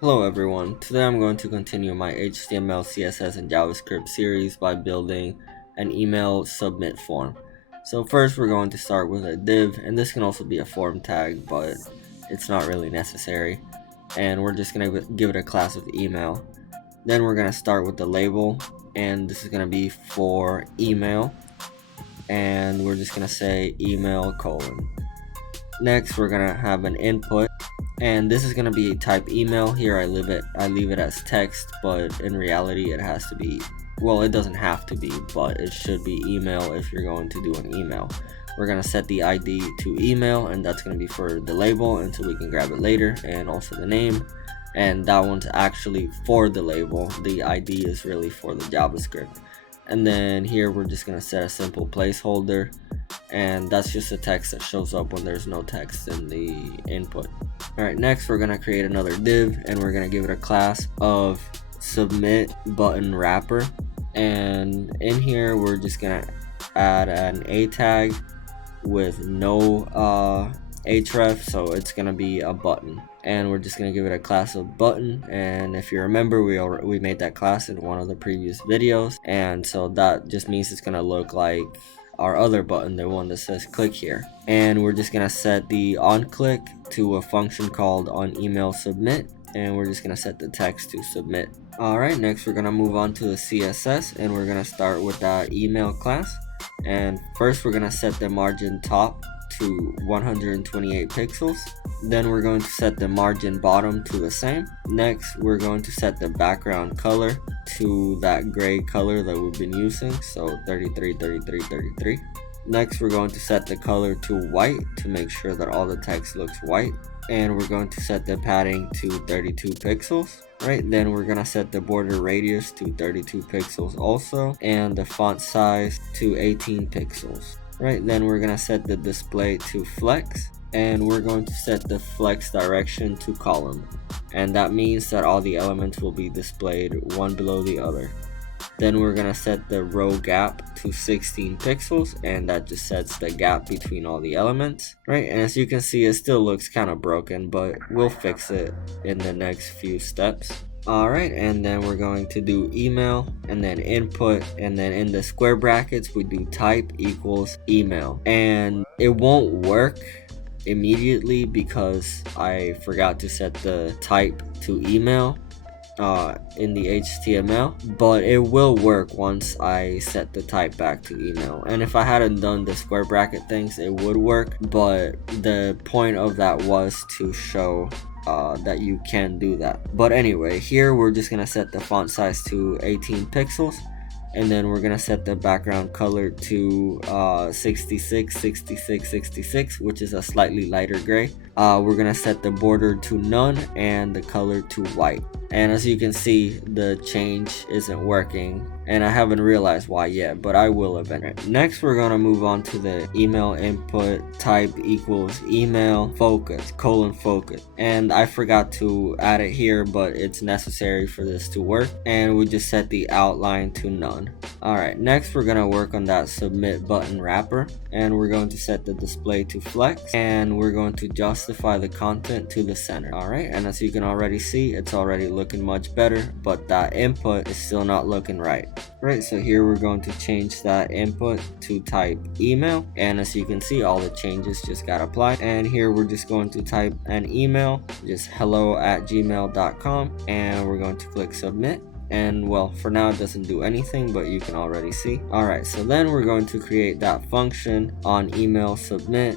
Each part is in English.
Hello everyone, today I'm going to continue my HTML, CSS, and JavaScript series by building an email submit form. So first we're going to start with a div, and this can also be a form tag, but it's not really necessary. And we're just going to give it a class of email. Then we're going to start with the label, and this is going to be for email, and we're just going to say email colon. Next we're going to have an input, and this is going to be type email. Here I leave it as text, but in reality it has to be, well, it doesn't have to be, but it should be email if you're going to do an email. We're going to set the ID to email, and that's going to be for the label until we can grab it later, and also the name, and that one's actually for the label. The ID is really for the JavaScript. And then here we're just going to set a simple placeholder, and that's just a text that shows up when there's no text in the input. Alright, next we're going to create another div, and we're going to give it a class of submit button wrapper. And in here we're just going to add an a tag with no href, so it's going to be a button, and we're just going to give it a class of button. And if you remember, we made that class in one of the previous videos, and so that just means it's going to look like our other button, the one that says click here. And we're just going to set the on click to a function called on email submit, and we're just going to set the text to submit. Alright, next we're going to move on to the CSS, and we're going to start with that email class. And first we're going to set the margin top to 128 pixels. Then we're going to set the margin bottom to the same. Next we're going to set the background color to that gray color that we've been using, so 33, 33, 33. Next we're going to set the color to white to make sure that all the text looks white, and we're going to set the padding to 32 pixels. Right, then we're gonna set the border radius to 32 pixels also, and the font size to 18 pixels. Right, then we're gonna set the display to flex, and we're going to set the flex direction to column, and that means that all the elements will be displayed one below the other. Then we're gonna set the row gap to 16 pixels, and that just sets the gap between all the elements. Right, and as you can see, it still looks kind of broken, but we'll fix it in the next few steps. Alright, and then we're going to do email, and then input, and then in the square brackets we do type equals email. And it won't work immediately because I forgot to set the type to email in the HTML, but it will work once I set the type back to email. And if I hadn't done the square bracket things, it would work, but the point of that was to show that you can do that. But anyway, here we're just gonna set the font size to 18 pixels, and then we're gonna set the background color to 66, 66, 66, which is a slightly lighter gray. We're gonna set the border to none and the color to white. And as you can see, the change isn't working, and I haven't realized why yet, but I will eventually. Next we're gonna move on to the email input type equals email focus colon focus, and I forgot to add it here, but it's necessary for this to work, and we just set the outline to none. Alright, next we're gonna work on that submit button wrapper, and we're going to set the display to flex, and we're going to justify the content to the center. Alright, and as you can already see, it's already looking much better, but that input is still not looking right. Right, so here we're going to change that input to type email, and as you can see, all the changes just got applied. And here we're just going to type an email, just hello@gmail.com, and we're going to click submit. And well, for now it doesn't do anything, but you can already see. Alright, so then we're going to create that function on email submit,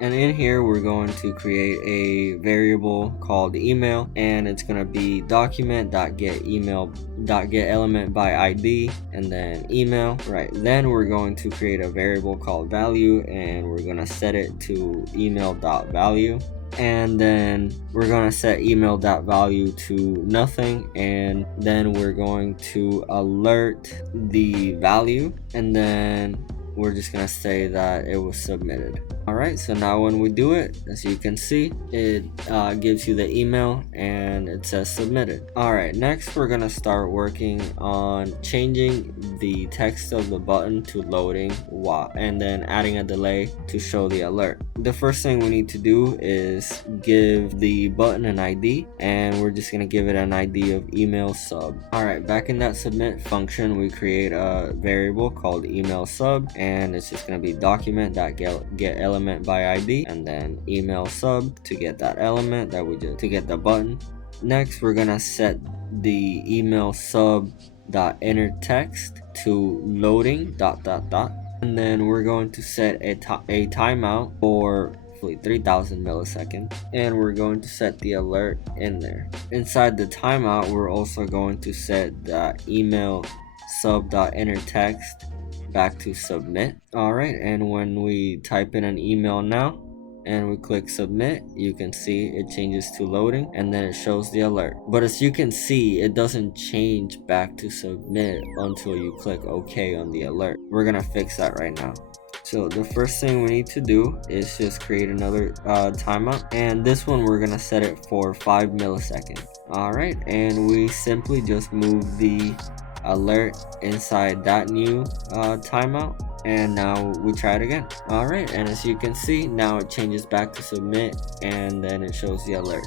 and in here we're going to create a variable called email, and it's going to be document.getElement by ID, and then email. Right, then we're going to create a variable called value, and we're going to set it to email.value. And then we're going to set email.value to nothing, and then we're going to alert the value, and then we're just going to say that it was submitted. Alright, so now when we do it, as you can see, it gives you the email and it says submitted. Alright, next we're gonna start working on changing the text of the button to loading and then adding a delay to show the alert. The first thing we need to do is give the button an ID, and we're just gonna give it an ID of email sub. Alright, back in that submit function, we create a variable called email sub, and it's just gonna be document.get element by ID, and then email sub to get that element that we just to get the button. Next, we're gonna set the email sub enter text to loading ... and then we're going to set a timeout for 3000 milliseconds, and we're going to set the alert in there. Inside the timeout, we're also going to set the email sub enter text back to submit. Alright, and when we type in an email now and we click submit, you can see it changes to loading and then it shows the alert. But as you can see, it doesn't change back to submit until you click OK on the alert. We're gonna fix that right now. So the first thing we need to do is just create another timeout, and this one we're gonna set it for 5 milliseconds. Alright, and we simply just move the alert inside that new timeout, and now we try it again. Alright, and as you can see, now it changes back to submit and then it shows the alert.